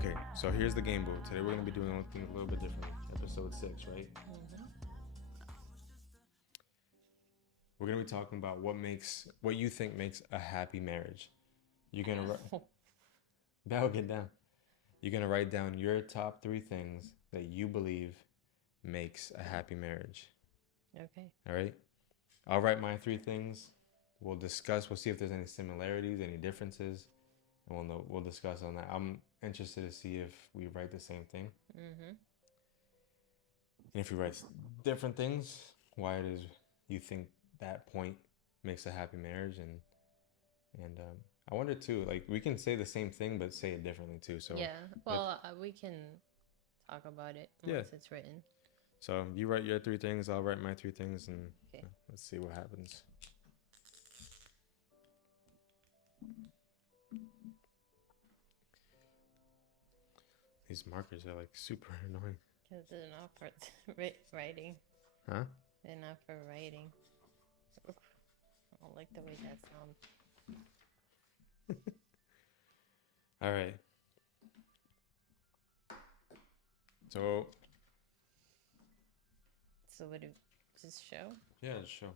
Okay, so here's the game, boo. Today we're gonna be doing something a little bit different. Episode 6, right? We're gonna be talking about what you think makes a happy marriage. You're gonna bow it down. You're gonna write down your top 3 things that you believe makes a happy marriage. Okay. All right. I'll write my 3 things. We'll discuss. We'll see if there's any similarities, any differences, and we'll discuss on that. I'm interested to see if we write the same thing, Mm-hmm. and if we write different things, why it is you think that point makes a happy marriage, and I wonder too. Like we can say the same thing but say it differently too. So Yeah. let Well, we can talk about it yeah. once it's written. So you write your 3 things. I'll write my 3 things, and Okay. let's see what happens. These markers are like super annoying. Because they're not for writing. Huh? They're not for writing. I don't like the way that sounds. All right. So So would it just show? yeah, just show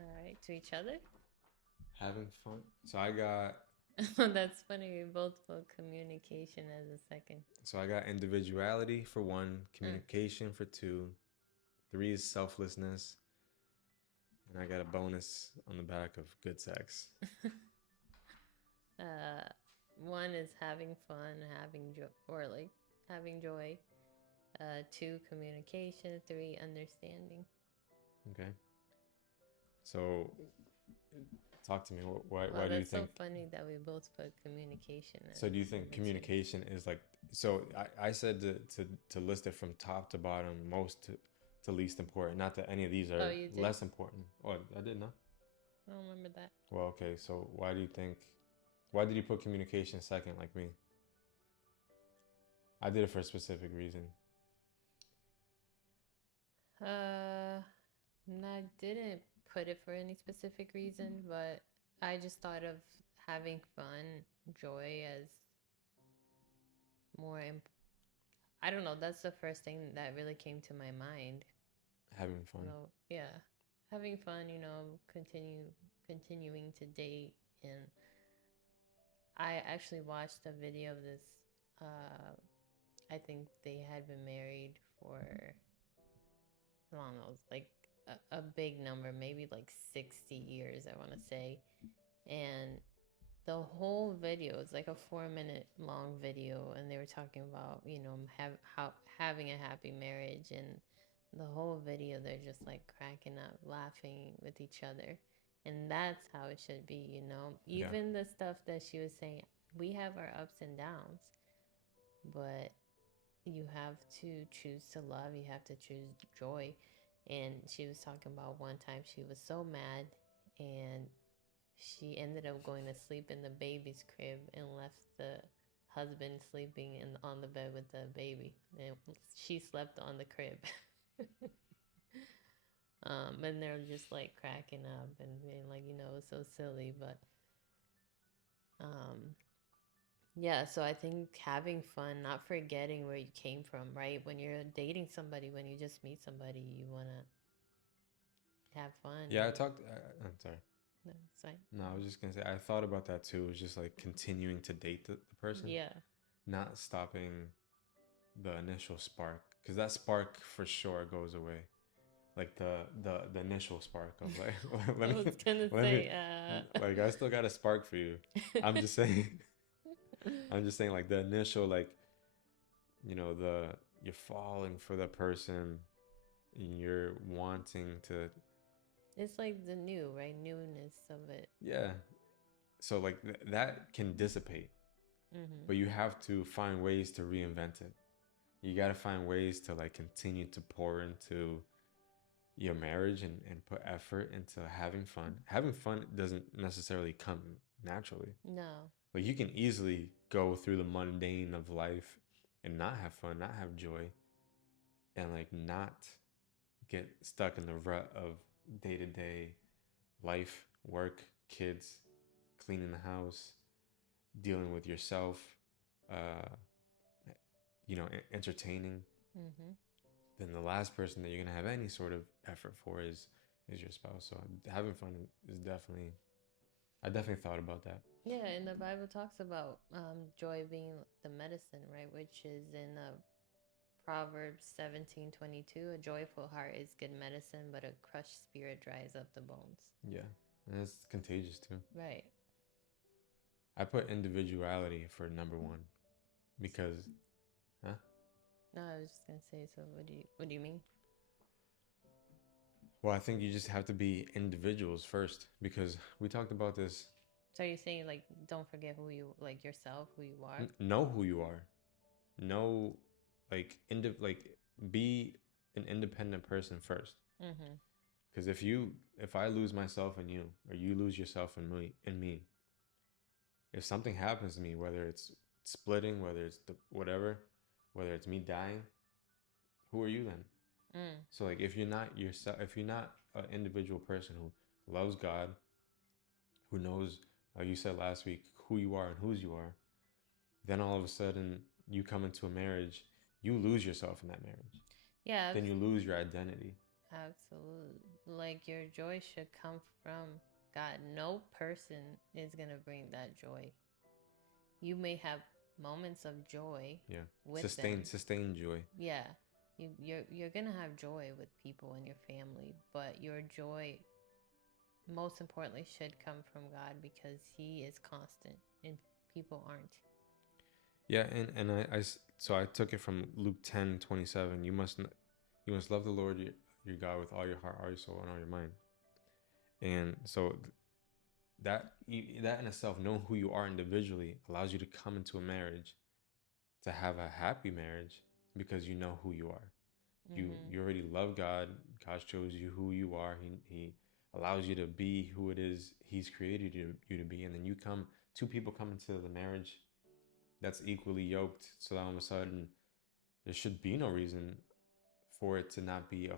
All right. To each other? having fun. So I got That's funny. We both put communication as a second. individuality for 1, communication for 2, 3 is selflessness, and I got a bonus on the back of good sex. One is having fun, having joy, or like having joy. 2, communication. 3, understanding. Okay. So talk to me. Why Well, do you that's so think? funny that we both put communication So as do you think number 2. communication is like? So I said to list it from top to bottom, most to least important. Not that any of these Oh, are you did? less important. Oh, I did not. I don't remember that. Well, okay. So why do you think? Why did you put communication second, like me? I did it for a specific reason. I didn't put it for any specific reason, but I just thought of having fun, joy as more. I don't know. That's the first thing that really came to my mind. Having fun. So yeah, having fun. Continuing to date, and I actually watched a video of this. Uh, I think they had been married for, I don't know, like a big number, maybe like 60 years, I want to say. And the whole video is like a 4 minute long video, and they were talking about, having a happy marriage. And the whole video, they're just like cracking up, laughing with each other. And that's how it should be, Yeah. even the stuff that she was saying. We have our ups and downs, but you have to choose to love, you have to choose joy. And she was talking about one time she was so mad, and she ended up going to sleep in the baby's crib and left the husband sleeping on the bed with the baby, and she slept on the crib. And they're just like cracking up and being like, it's so silly. But um yeah, so I think having fun, not forgetting where you came from, right? When you're dating somebody, when you just meet somebody, you want to have fun. Yeah, And I'm sorry. that's fine. No, I was just gonna say I thought about that too. It was just like continuing to date the person, Yeah. not stopping the initial spark, because that spark for sure goes away. Like the initial spark of like I let was me gonna let say, me like I still got a spark for you. I'm just saying I'm just saying like the initial, like, the you're falling for the person and you're wanting to, it's like the new, right? Newness of it. yeah. So like that can dissipate, Mm-hmm. but you have to find ways to reinvent it. You got to find ways to like continue to pour into your marriage, and put effort into having fun. Having fun doesn't necessarily come naturally. No. Like you can easily go through the mundane of life and not have fun, not have joy, and like not get stuck in the rut of day-to-day life, work, kids, cleaning the house, dealing with yourself, uh, entertaining, Mm-hmm. then the last person that you're gonna have any sort of effort for is your spouse. So having fun is definitely. I definitely thought about that. Yeah, and the Bible talks about joy being the medicine, right? Which is in Proverbs 17:22. A joyful heart is good medicine, but a crushed spirit dries up the bones. Yeah, and it's contagious too. Right. I put individuality for number one because, huh? No, I was just gonna say. So, what do you mean? Well, I think you just have to be individuals first because we talked about this. So you're saying like don't forget who you like yourself, who you are. Know who you are. Know, like be an independent person first. Mm-hmm. Because if I lose myself in you, or you lose yourself in me, if something happens to me, whether it's splitting, whether it's whatever, whether it's me dying, who are you then? Mm. So like if you're not yourself, if you're not an individual person who loves God, who knows, like you said last week, who you are and whose you are, then all of a sudden you come into a marriage, you lose yourself in that marriage. Yeah, Then you lose your identity. absolutely. Like your joy should come from God. No person is gonna bring that joy. You may have moments of joy Yeah. with them. Sustain joy. Yeah. You're gonna have joy with people in your family, but your joy most importantly should come from God because He is constant and people aren't. Yeah, and so I took it from Luke 10:27. You must love the Lord your God with all your heart, all your soul, and all your mind. And so that in itself, knowing who you are individually, allows you to come into a marriage to have a happy marriage because you know who you are. You Mm-hmm. you already love God. God shows you who you are. He allows you to be who it is He's created you to be, and then two people come into the marriage that's equally yoked. So that all of a sudden there should be no reason for it to not be a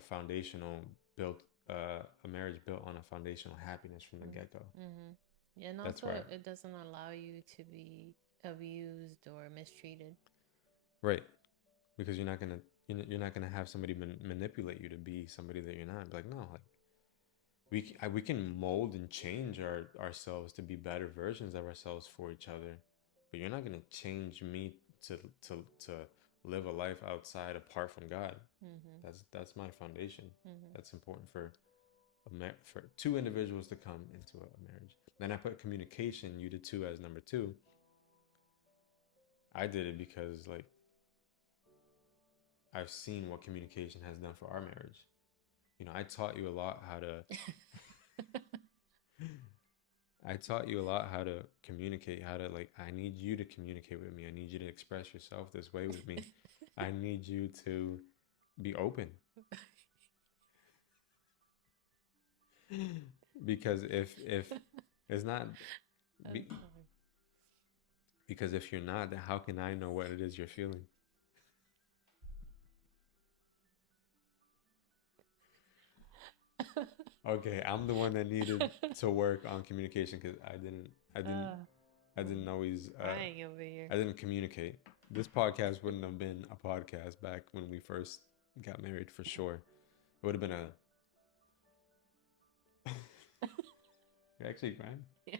marriage built on a foundational happiness from the get go. Mm-hmm. Yeah, and That's also why, it doesn't allow you to be abused or mistreated. right? Because you're not gonna have somebody manipulate you to be somebody that you're not. Like, no, like we can mold and change ourselves to be better versions of ourselves for each other, but you're not gonna change me to to to live a life outside apart from God. Mm-hmm. That's my foundation. Mm-hmm. That's important for two individuals to come into a marriage. Then I put communication. You did too as number two. I did it because like I've seen what communication has done for our marriage. I taught you a lot how to. I taught you a lot how to communicate. How to like. I need you to communicate with me. I need you to express yourself this way with me. I need you to be open. Because if it's not be, because if you're not, then how can I know what it is you're feeling? Okay, I'm the one that needed to work on communication because I didn't always Crying over here. I didn't communicate. This podcast wouldn't have been a podcast back when we first got married for sure. It would have been a. You're actually crying. Yeah.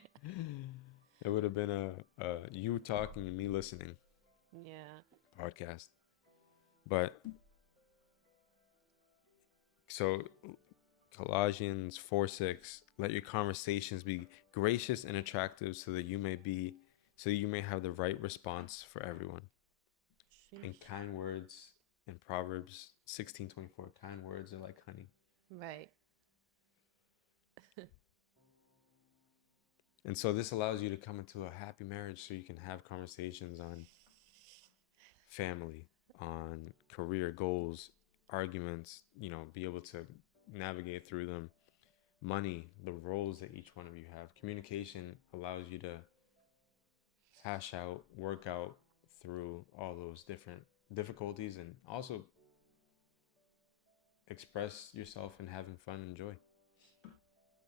It would have been a you talking and me listening Yeah. podcast. But so Colossians 4:6, let your conversations be gracious and attractive so you may have the right response for everyone. And Sheesh. kind words in Proverbs 16:24, kind words are like honey. Right. And so this allows you to come into a happy marriage so you can have conversations on family, on career goals, arguments, be able to navigate through them, money, the roles that each one of you have. Communication allows you to hash out, work out through all those different difficulties and also express yourself and having fun and joy.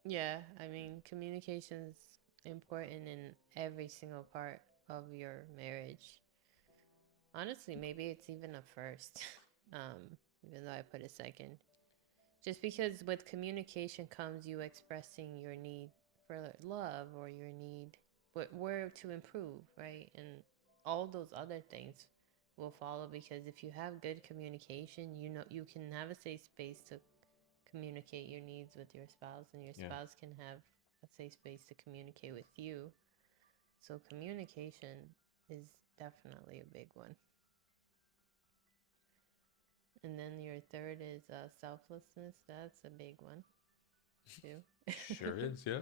Yeah, I mean, communication's important in every single part of your marriage. Honestly, maybe it's even a first, even though I put a second. Just because with communication comes you expressing your need for love or your need, but where to improve, right? And all those other things will follow because if you have good communication, you know you can have a safe space to communicate your needs with your spouse, and your Yeah. spouse can have a safe space to communicate with you. So communication is definitely a big one. And then your third is selflessness. That's a big one Sure too. is, yeah.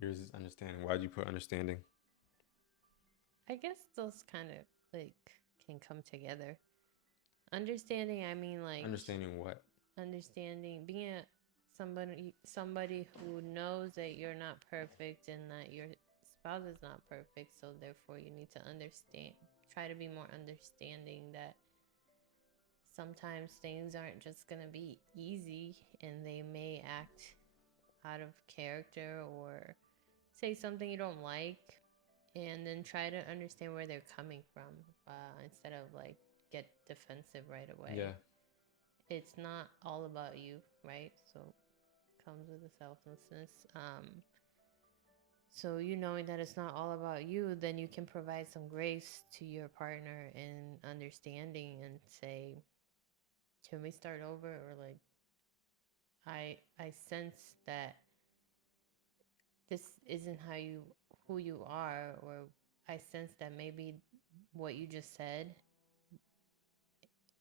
Yours is understanding. Why'd you put understanding? I guess those kind of like can come together. Understanding, I mean like Understanding what? understanding being somebody who knows that you're not perfect and that your spouse is not perfect, so therefore you need to understand, try to be more understanding that sometimes things aren't just going to be easy and they may act out of character or say something you don't like, and then try to understand where they're coming from, instead of like get defensive right away. Yeah. It's not all about you, right? So comes with the selflessness. So you knowing that it's not all about you, then you can provide some grace to your partner and understanding and say, can we start over? Or like, I sense that this isn't who you are, or I sense that maybe what you just said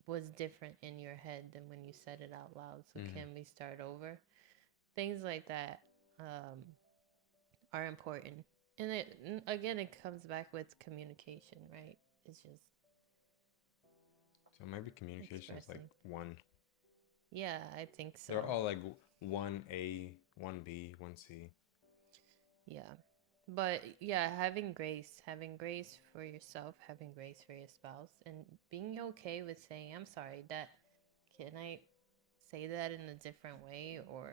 was different in your head than when you said it out loud. So Mm-hmm. can we start over? Things like that are important. And again, it comes back with communication, right? It's just So maybe communication is like expressing. one. Yeah, I think so. They're all like 1A, 1B, 1C. Yeah. But yeah, having grace for yourself, having grace for your spouse, and being okay with saying, I'm sorry, that can I say that in a different way? Or,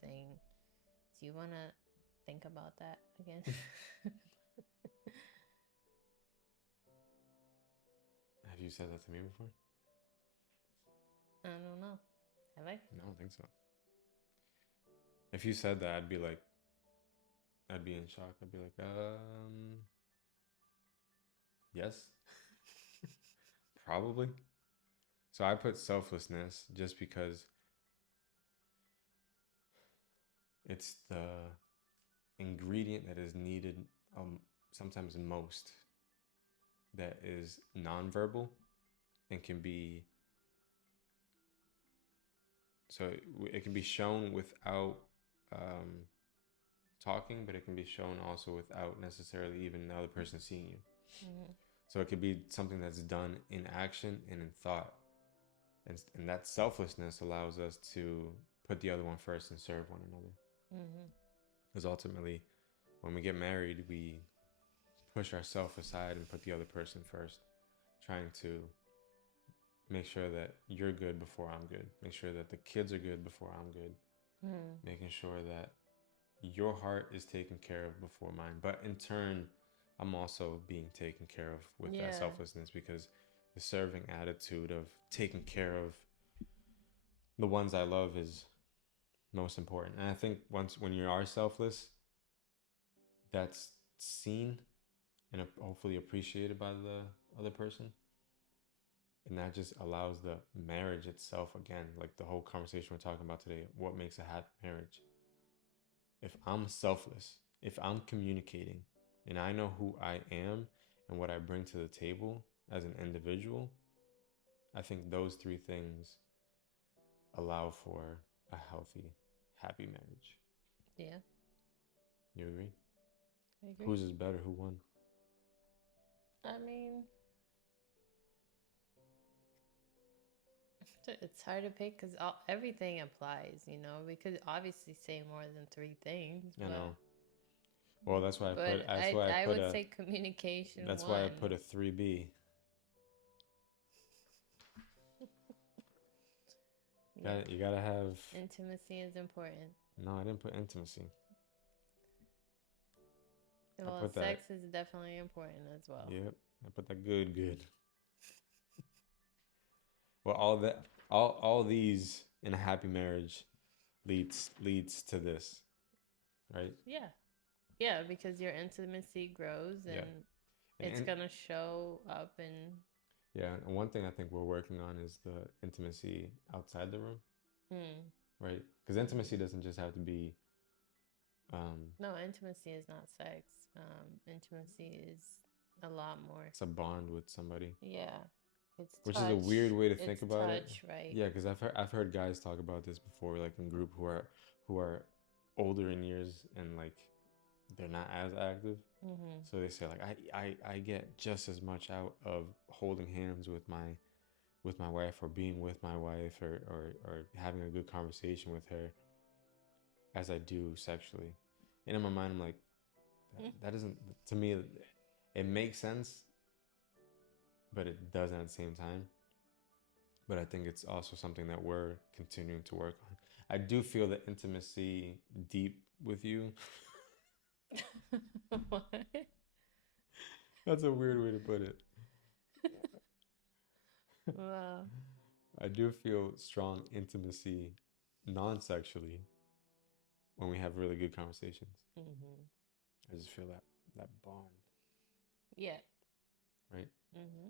saying, do you want to think about that again? Have you said that to me before? I don't know. Have I? No, I don't think so. If you said that, I'd be in shock. I'd be like, yes, probably. So I put selflessness just because it's the ingredient that is needed, sometimes most, that is nonverbal and can be, so it can be shown without um, talking, but it can be shown also without necessarily even the other person seeing you. Mm-hmm. So it could be something that's done in action and in thought. And that selflessness allows us to put the other one first and serve one another. Mm-hmm. Because ultimately, when we get married, we push ourselves aside and put the other person first, trying to make sure that you're good before I'm good, make sure that the kids are good before I'm good, Mm-hmm. making sure that your heart is taken care of before mine. But in turn, I'm also being taken care of with that Yeah. selflessness, because the serving attitude of taking care of the ones I love is most important. And I think when you are selfless, that's seen and hopefully appreciated by the other person. And that just allows the marriage itself, again, like the whole conversation we're talking about today, what makes a happy marriage. If I'm selfless, if I'm communicating and I know who I am and what I bring to the table as an individual, I think those three things allow for a healthy, happy marriage. Yeah. You agree? I agree. Whose is better? Who won? I mean, it's hard to pick because everything applies. We could obviously say more than three things, I but know. Well, that's why I but put. That's I why I I put would a. say communication That's why I put one. a 3B. Yeah, You gotta have. intimacy is important. No, I didn't put intimacy. I Well, put that. sex is definitely important as well. Yep. I put that good. Well, all these in a happy marriage leads to this, right? Yeah. Yeah, because your intimacy grows Yeah. and And, it's and going to show up in. yeah, and one thing I think we're working on is the intimacy outside the room, Hmm. right? Because intimacy doesn't just have to be No, intimacy is not sex. Intimacy is a lot more. it's a bond with somebody, Yeah. It's which is a weird touch. way to think It's about it. touch, right? Yeah, because I've heard guys talk about this before, like in group who are older in years and like they're not as active. Mm-hmm. So they say like I get just as much out of holding hands with my wife or being with my wife or having a good conversation with her as I do sexually. And in my mind I'm like that doesn't to me it makes sense, but it doesn't at the same time. But I think it's also something that we're continuing to work on. I do feel the intimacy deep with you. What? That's a weird way to put it. Well, I do feel strong intimacy non-sexually when we have really good conversations. mm-hmm. I just feel that bond, Yeah. right? Mm-hmm.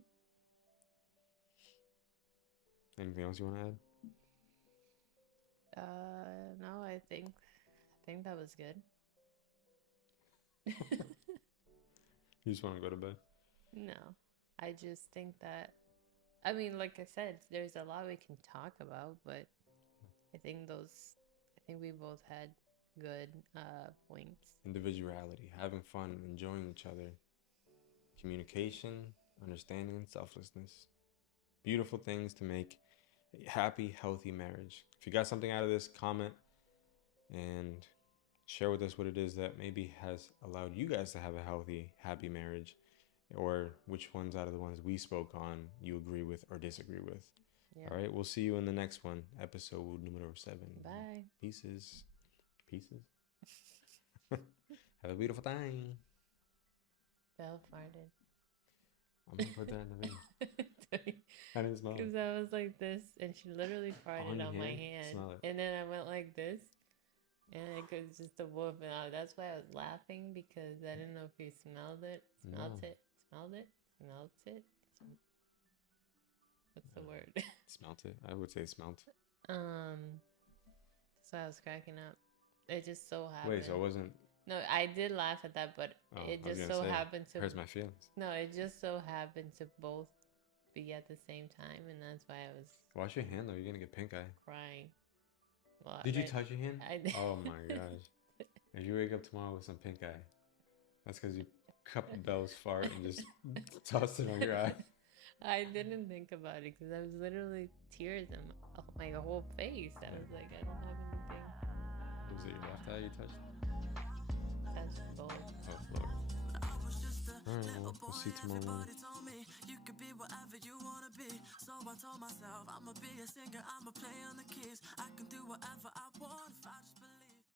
Anything else you want to add? No, I think that was good. You just want to go to bed? No, I just think that, I mean, like I said, there's a lot we can talk about, but I think I think we both had good points. Individuality, having fun, enjoying each other, communication, understanding, and selflessness. Beautiful things to make a happy, healthy marriage. If you got something out of this, comment and share with us what it is that maybe has allowed you guys to have a healthy, happy marriage, or which ones out of the ones we spoke on you agree with or disagree with. Yeah. All right, we'll see you in the next one, episode numero 7. Bye. Pieces. Have a beautiful time. Belle farted. I'm gonna put that in the video. I didn't smell Because it. I was like this, and she literally On farted your on my hand? hand. Smell it. And then I went like this, and it was just a wolf. And that's why I was laughing, because I didn't know if you smelled it. Smelt No. it. Smelled it. Smelt it. What's the word? Smelt it. I would say smelt. So I was cracking up. It just so happened. Wait, so it wasn't. No, I did laugh at that, but it I was just gonna so say, happened to. hurts my feelings. No, it just so happened to both be at the same time, and that's why I was Wash your hand though. You're gonna get pink eye. crying. Well, Did you touch your hand? I did. Oh my gosh. If you wake up tomorrow with some pink eye, that's because you cupped Belle's fart and just tossed it on your eye. I didn't think about it because I was literally tears in my whole face. I was like, I don't have anything. Was it your left eye you touched? Touch both. Oh, Lord. Alright, well, we'll see you tomorrow morning. You could be whatever you wanna be. So I told myself, I'ma be a singer, I'ma play on the keys. I can do whatever I want.